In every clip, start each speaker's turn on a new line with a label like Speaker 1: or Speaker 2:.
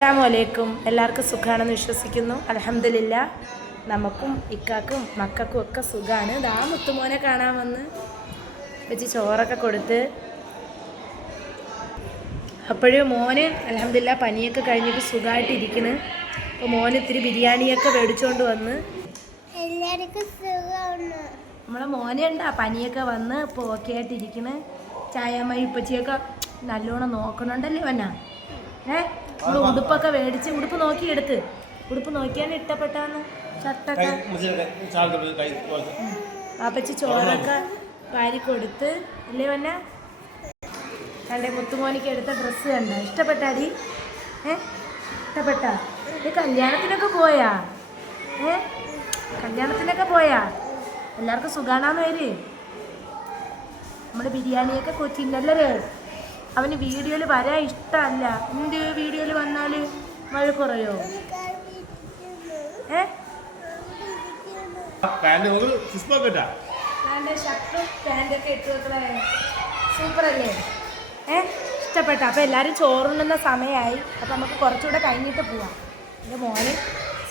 Speaker 1: അസ്സാമലൈക്കും എല്ലാവർക്കും സുഖമാണെന്ന് വിശ്വസിക്കുന്നു. അലഹമില്ല നമുക്കും ഇക്കാക്കും മക്കൾക്കും ഒക്കെ സുഖമാണ് ദാ മുത്തുമോനെ കാണാൻ വന്ന്. വെച്ച് ചോറൊക്കെ കൊടുത്ത്. അപ്പോഴും മോന് അലഹമില്ല പനിയൊക്കെ കഴിഞ്ഞിട്ട് സുഖമായിട്ടിരിക്കണ് അപ്പോൾ മോന് ഇത്തിരി ബിരിയാണിയൊക്കെ മേടിച്ചുകൊണ്ട് വന്ന്. നമ്മളെ മോനെ ഉണ്ടാ പനിയൊക്കെ വന്ന് ഇപ്പോൾ ഓക്കെ ആയിട്ടിരിക്കണ് ചായമ്മ ഇപ്പച്ചിയൊക്കെ നല്ലോണം നോക്കണുണ്ടല്ലേ വന്ന ഏ? നമ്മൾ ഉടുപ്പൊക്കെ മേടിച്ച് ഉടുപ്പ് നോക്കി എടുത്ത്. ഉടുപ്പ് നോക്കിയാണ് ഇഷ്ടപ്പെട്ടാന്ന് ഷർട്ടൊക്കെ. പാപ്പച്ചി ചോറൊക്കെ വാരി കൊടുത്ത്. അല്ലേ വന്ന? കണ്ടേ മുത്തുമോനിക്ക് എടുത്ത ഡ്രസ്സ് കണ്ട ഇഷ്ടപ്പെട്ടാടി? ഏ? ഇഷ്ടപ്പെട്ട? ഈ കല്യാണത്തിനൊക്കെ പോയാ? ഏ? കല്യാണത്തിനൊക്കെ പോയാ? എല്ലാവർക്കും സുഖാണാന്ന് പേര് നമ്മുടെ ബിരിയാണിയൊക്കെ കൊച്ചിന്നല്ലേ അവന് വീഡിയോയിൽ വരാൻ ഇഷ്ടമല്ല. എന്ത് വീഡിയോയിൽ വന്നാൽ മഴ കുറയോ? ഏ? ഷർട്ടും പാന്റൊക്കെ ഇട്ട് വെക്കണേ സൂപ്പർ അല്ലേ? ഏ? ഇഷ്ടപ്പെട്ട. അപ്പോൾ എല്ലാവരും ചോറുണ്ണുന്ന സമയമായി. അപ്പോൾ നമുക്ക് കുറച്ചുകൂടെ കഴിഞ്ഞിട്ട് പോവാം. എന്റെ മോന്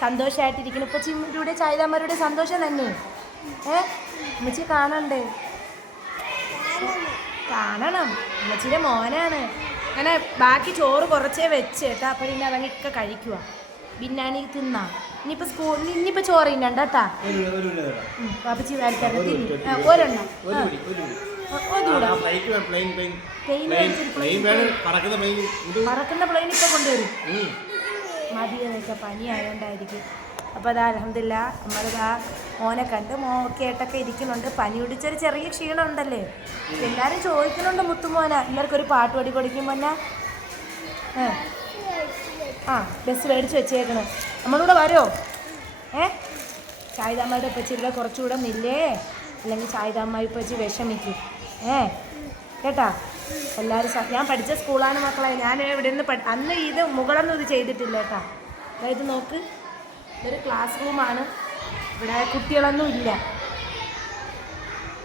Speaker 1: സന്തോഷമായിട്ടിരിക്കുന്നു ഇപ്പോൾ ചിമ്മിലൂടെ ചായതാമാരുടെ സന്തോഷം തന്നെ. ഏ? ഉമ്മച്ചി കാണണ്ടേ? കാണണം. ഉമ്മച്ചിയുടെ മോനാണ്. അങ്ങനെ ബാക്കി ചോറ് കുറച്ചേ വെച്ച്. കേട്ടോ അപ്പോൾ പിന്നെ അതങ്ങൊക്കെ കഴിക്കുക ബിന്നാണി തിന്നാ. ഇനിയിപ്പോൾ സ്കൂളിൽ ഇനിയിപ്പോൾ ചോറ് തിന്നണ്ട കേട്ടാ. പാപ്പച്ചി തിന്നു. ഒരെണ്ണം
Speaker 2: പറക്കുന്ന
Speaker 1: പ്ലെയിൻ ഇപ്പൊ കൊണ്ടുവരും. മതിയെന്നൊക്കെ പനി ആയതുകൊണ്ടായിരിക്കും അപ്പോൾ അതാ അലഹമില്ല നമ്മളിതാ മോനെ കണ്ട് മോക്കേട്ടൊക്കെ ഇരിക്കുന്നുണ്ട്. പനി പിടിച്ചൊരു ചെറിയ ക്ഷീണം ഉണ്ടല്ലേ എല്ലാവരും ചോദിക്കുന്നുണ്ട് മുത്തുമോന. എല്ലാവർക്കും ഒരു പാട്ട് പാടി കൊടുക്കുമ്പോൾ ആ ബസ് മേടിച്ച് വെച്ചേക്കണം. നമ്മളിവിടെ വരുമോ ഏ? ചായതാമ്മയുടെ ഇവിടെ കുറച്ചുകൂടെ നില്ലേ? അല്ലെങ്കിൽ ചായതാമ്മ ഉപ്പച്ചി വിഷമിക്കും. ഏ? കേട്ടാ? എല്ലാവരും ഞാൻ പഠിച്ച സ്കൂളാണ് മക്കളെ. ഞാൻ ഇവിടെ നിന്ന് പഠി അന്ന് ഇത് മുകളൊന്നും ഇത് ചെയ്തിട്ടില്ല കേട്ടാ. അതായത് നോക്ക്. ഇതൊരു ക്ലാസ് റൂമാണ്. ഇവിടെ കുട്ടികളൊന്നും ഇല്ല.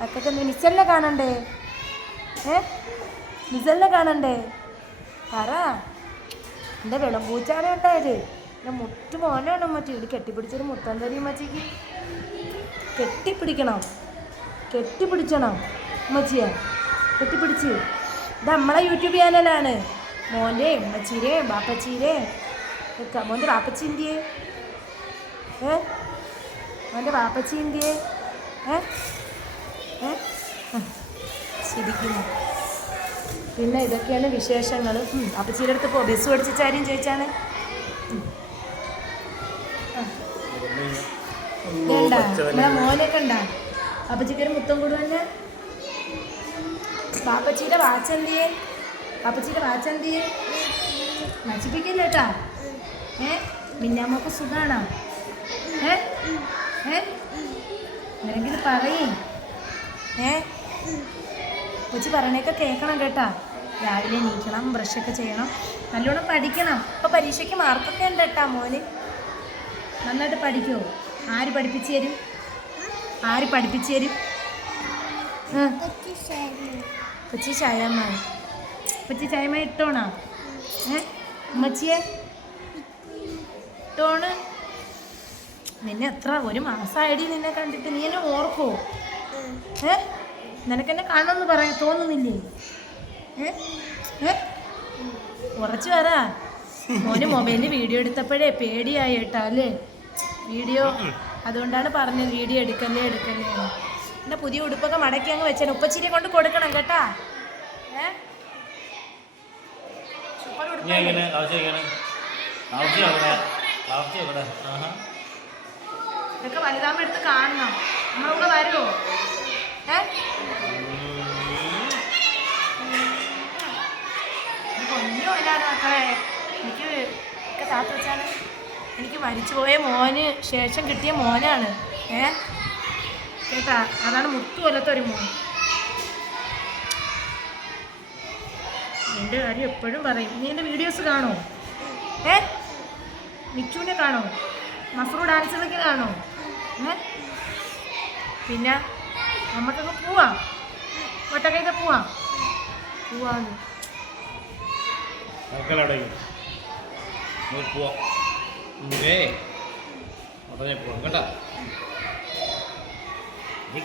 Speaker 1: അതൊക്കെ നിച്ചലിനെ കാണണ്ടേ? ഏ? നിസലിനെ കാണണ്ടേ? പറ. എന്റെ വിളമ്പൂച്ചാണ് കേട്ടോ ഇത് എന്റെ മുട്ട് മോനാണ് മറ്റേ. ഇത് കെട്ടിപ്പിടിച്ചൊരു മുത്തം തരി മച്ചിക്ക്. കെട്ടിപ്പിടിക്കണം. കെട്ടിപ്പിടിച്ചണം ഉമ്മച്ചിയെ കെട്ടിപ്പിടിച്ച്. ഇത് നമ്മളെ യൂട്യൂബ് ചാനലാണ്. മോന്റെ ഉമ്മച്ചീരെ ബാപ്പച്ചീരെ. മോന്റെ ബാപ്പച്ചീന്റെ ഏ? മോന്റെ ബാപ്പച്ചിന്റെയേ ഏ? ഏ? ഉം. ചിരിക്കുന്നു. പിന്നെ ഇതൊക്കെയാണ് വിശേഷങ്ങൾ അപ്പച്ചിയുടെ അടുത്ത് പോ ബസ് പഠിച്ചാരും ചോദിച്ചാണ്. മോനൊക്കെ ഉണ്ടാ? അപ്പച്ചിക്കൊരു മുത്തം കൂടുവന്നെ പാപ്പച്ചിയുടെ വാച്ചന്തിയെ പാപ്പച്ചിയുടെ വാച്ചന്തിയെ നശിപ്പിക്കില്ല കേട്ടാ. ഏ? മിന്നാമ്മക്ക് സുഖാണോ? ഏ? എന്തെങ്കിലും പറയേ. ഏ? കൊച്ചി പറയണേക്ക കേൾക്കണം കേട്ടാ. രാവിലെ എണീക്കണം ബ്രഷൊക്കെ ചെയ്യണം നല്ലോണം പഠിക്കണം. അപ്പൊ പരീക്ഷയ്ക്ക് മാർക്കൊക്കെ ഉണ്ട് കേട്ടാ മോന്. നന്നായിട്ട് പഠിക്കുമോ ആര് പഠിപ്പിച്ചു തരും? ആര് പഠിപ്പിച്ചു തരും?
Speaker 3: കൊച്ചി
Speaker 1: ചായമ്മ കൊച്ചി ചായമ്മ ഇട്ടോണോ? ഏ? ഉമ്മച്ചിയെ? ഇട്ടോണ്. നിന്നെ എത്ര ഒരു മാസമായിടി നിന്നെ കണ്ടിട്ട് നീ എന്നെ ഓർക്കോ? ഏ? നിനക്കെന്നെ കാണണമെന്ന് പറയാൻ തോന്നുന്നില്ലേ? ഏ? ഏ? ഉറച്ചു വരാ. മോന് മൊബൈലിൽ വീഡിയോ എടുത്തപ്പോഴേ പേടിയായി കേട്ടാ അല്ലേ? വീഡിയോ അതുകൊണ്ടാണ് പറഞ്ഞത് വീഡിയോ എടുക്കല്ലേ എടുക്കല്ലേ എന്നാ. പുതിയ ഉടുപ്പൊക്കെ മടക്കി അങ്ങ് വെച്ചാൽ ഉപ്പച്ചിരി കൊണ്ട് കൊടുക്കണം കേട്ടാ. ഏ? സൂപ്പർ
Speaker 2: ഇനി
Speaker 1: വലുതാകുമ്പോ എടുത്ത് കാണണം. നമ്മളിവിടെ വരുമോ ഏ? മക്കളെ എനിക്ക് എനിക്ക് മരിച്ചുപോയ മോന് ശേഷം കിട്ടിയ മോനാണ്. ഏ? കേട്ടാ? അതാണ് മുത്തു കൊല്ലത്തൊരു മോൻ. എന്റെ കാര്യം എപ്പോഴും പറയും. നീ എന്റെ വീഡിയോസ് കാണോ? ഏ? മിച്ചുവിനെ കാണോ? മഫ്രു ഡാൻസിലൊക്കെ കാണോ? പിന്നെ നമുക്കങ്ങ് പോവാം. ഒറ്റക്കൈത പോവാം. പോവാന്ന്.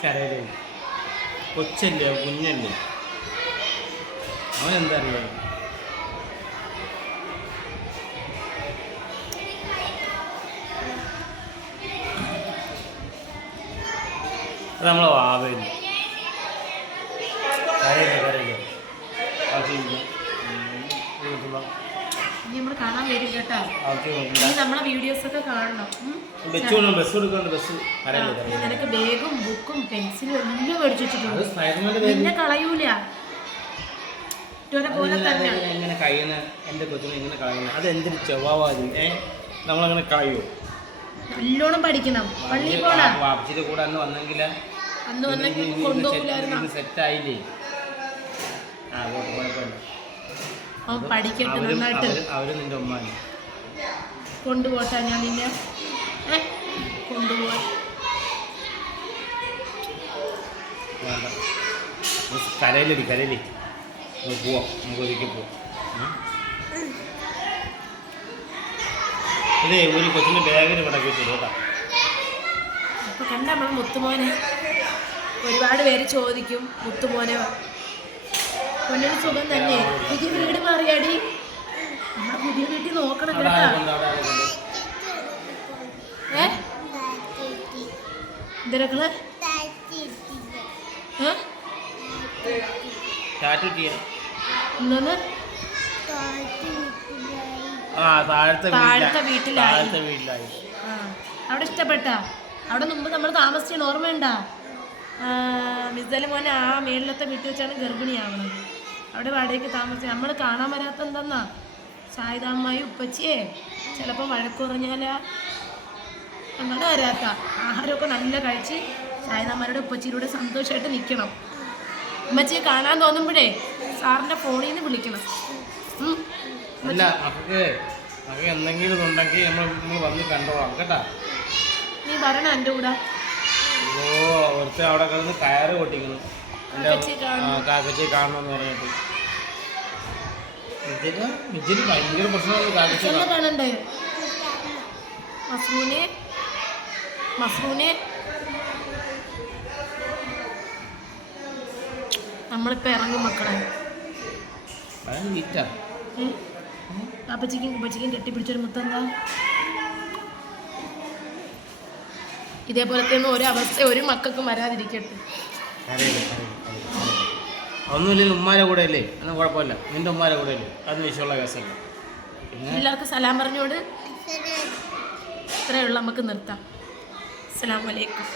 Speaker 2: കരയിലേ കൊച്ചല്ലേ കുഞ്ഞല്ലേ? അവനെന്താ അറിയാം? അത് നമ്മളെ വാവയില്ല
Speaker 1: നമ്മൾ കാണാൻ വരും കേട്ടോ. നമ്മളെ വീഡിയോസ് ഒക്കെ കാണണം. നിനക്ക് ബാഗും ബുക്കും പെൻസിലും എല്ലാം മേടിച്ചു വെച്ചിട്ടുണ്ട്. സ്പൈഡർമാന്റെ കളയൂല.
Speaker 2: എങ്ങനെ കഴിയുന്ന എന്റെ കൊച്ചിനെ എങ്ങനെ കളയുന്നത്? ചെവാവാതി ഏ? നമ്മളങ്ങനെ കളയോ
Speaker 1: നല്ലോണം പഠിക്കണം. പള്ളിയിൽ പോണ.
Speaker 2: വാപ്പിച്ചിന്റെ കൂടെ അന്ന് വന്നെങ്കിൽ
Speaker 1: അന്ന് വന്ന കൊണ്ടുപോകില്ലായിരുന്നോ
Speaker 2: സെറ്റായില്ലേ ആ പോട്ടെ കുഴപ്പമില്ല
Speaker 1: അവൻ പഠിക്കട്ടെ നന്നായിട്ട്.
Speaker 2: അവർ നിന്റെ ഉമ്മാനെ
Speaker 1: കൊണ്ടുപോട്ടെ ഞാൻ നിന്നെ. കൊണ്ടുപോ കൊണ്ടുപോവാൻ
Speaker 2: കരയിലടി കരയിലേ. പോവാം നമുക്ക് ഒരിക്കൽ പോവാം. ഇതേ ഒരു കൊച്ചിന്റെ ബാഗിന് മടക്കി വെച്ചു കേട്ടോ.
Speaker 1: കണ്ട നമ്മൾ മുത്തുമോനെ. ഒരുപാട് പേര് ചോദിക്കും മുത്തുമോനെ. പൊന്നൊരു സുഖം തന്നെ. പുതിയ വീട് മാറിയാടി. പുതിയ വീട്ടിൽ നോക്കണം കേട്ടാ. ഏ?
Speaker 3: എന്തിനക്കൾ?
Speaker 1: ഏ?
Speaker 2: താഴത്തെ വീട്ടിലായി.
Speaker 1: അവിടെ ഇഷ്ടപ്പെട്ട? അവിടെ മുമ്പ് നമ്മൾ താമസിച്ചാണ് ഓർമ്മയുണ്ടാ? മിസൽ മോനെ ആ മേളിലത്തെ വീട്ടിൽ വെച്ചാണ് ഗർഭിണിയാവണത് അവിടെ വാടകയ്ക്ക് താമസിച്ച നമ്മൾ കാണാൻ വരാത്ത എന്തെന്നാ? സായുധാമ്മായി ഉപ്പച്ചിയെ ചിലപ്പോൾ വഴക്കുറഞ്ഞാലാ അങ്ങനെ വരാത്ത. ആഹാരമൊക്കെ നല്ല കഴിച്ച് സായുധാമ്മയുടെ ഉപ്പച്ചിയിലൂടെ സന്തോഷമായിട്ട് നിൽക്കണം ഉമ്മച്ചിയെ കാണാൻ തോന്നുമ്പോഴേ സാറിന്റെ ഫോണിൽ നിന്ന് വിളിക്കണം.
Speaker 2: അല്ല നമുക്ക് നമുക്ക് എന്തെങ്കിലും ഉണ്ടെങ്കിൽ നമ്മൾ നമ്മൾ വന്ന് കണ്ടോളാം കേട്ടാ?
Speaker 1: നീ വരണം എന്റെ കൂടെ.
Speaker 2: ഓ ഒരുത്തെ അവിടെ കിടന്ന് കയറ്
Speaker 1: പൊട്ടിക്കുന്നു. എന്റെ.
Speaker 2: കാക്കച്ചി കാണണമെന്ന് പറഞ്ഞിട്ട്. മിജിന് മിജ്ജന് ഭയങ്കര പ്രശ്നമാണ് കാക്കച്ചി
Speaker 1: കാണണ്ടേ? മസ്രൂനെ മസ്രൂനെ നമ്മളിപ്പോൾ ഇറങ്ങും മക്കളെ.
Speaker 2: വീറ്റാ
Speaker 1: ഉം. പാപ്പച്ചിക്കും കുപ്പച്ചിക്കും കെട്ടിപ്പിടിച്ചൊരു മുത്തെന്താ ഇതേപോലത്തെ ഒരു അവസ്ഥ ഒരു മക്കൾക്കും വരാതിരിക്കട്ടെ.
Speaker 2: ഒന്നുമില്ലെങ്കിൽ ഉമ്മാരെ കൂടെ അല്ലേ അന്ന് കുഴപ്പമില്ല. നിന്റെ ഉമ്മാരെ കൂടെ അല്ലേ അത് വിഷയമുള്ള കേസല്ല?
Speaker 1: എല്ലാവർക്കും സലാം പറഞ്ഞോട് ഇത്രയുള്ള നമുക്ക് നിർത്താം. അസ്സലാമു അലൈക്കും.